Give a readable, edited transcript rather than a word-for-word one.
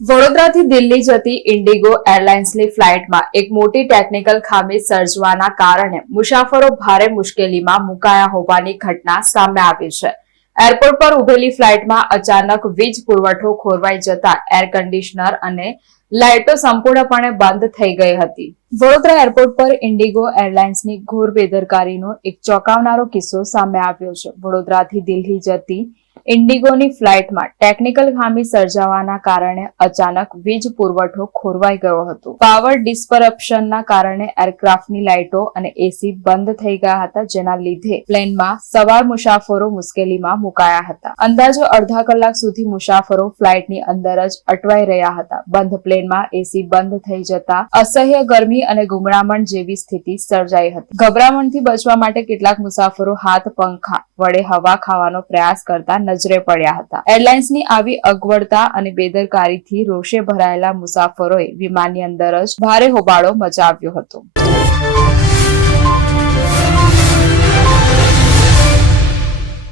વડોદરાથી દિલ્હી જતી ઇન્ડિગો એરલાઇન્સની ફ્લાઇટમાં એક મોટી ટેકનિકલ ખામી સર્જવાના કારણે મુસાફરો ભારે મુશ્કેલીમાં મુકાયા હોવાની ઘટના સામે આવી છે. એરપોર્ટ પર ઉભેલી ફ્લાઇટમાં અચાનક વીજ પુરવઠો ખોરવાઈ જતા એર કન્ડિશનર અને લાઇટો સંપૂર્ણપણે બંધ થઈ ગઈ હતી. વડોદરા એરપોર્ટ પર ઇન્ડિગો એરલાઇન્સની ઘોર બેદરકારીનો એક ચોંકાવનારો કિસ્સો સામે આવ્યો છે. વડોદરાથી દિલ્હી જતી ઇન્ડિગોની ફ્લાઇટમાં ટેકનિકલ ખામી સર્જાવાના કારણે અચાનક વીજ પુરવઠો ખોરવાઈ ગયો હતો. પાવર ડિસ્ટરપ્શનના કારણે એરક્રાફ્ટની લાઇટો અને એસી બંધ થઈ ગયા હતા, જેના લીધે પ્લેનમાં સવાર મુસાફરો મુશ્કેલીમાં મુકાયા હતા. અંદાજો અડધા કલાક સુધી મુસાફરો ફ્લાઇટની અંદર જ અટવાઈ રહ્યા હતા. બંધ પ્લેનમાં એસી બંધ થઈ જતા અસહ્ય ગરમી અને ગુંગળામણ જેવી સ્થિતિ સર્જાઈ હતી. ગભરામણથી બચવા માટે કેટલાક મુસાફરો હાથ પંખા વડે હવા ખાવાનો પ્રયાસ કરતા નજરે પડ્યા હતા. એરલાઇન્સની આવી અગવડતા અને બેદરકારીથી રોષે ભરાયેલા મુસાફરોએ વિમાનની અંદર જ ભારે હોબાળો મચાવ્યો હતો.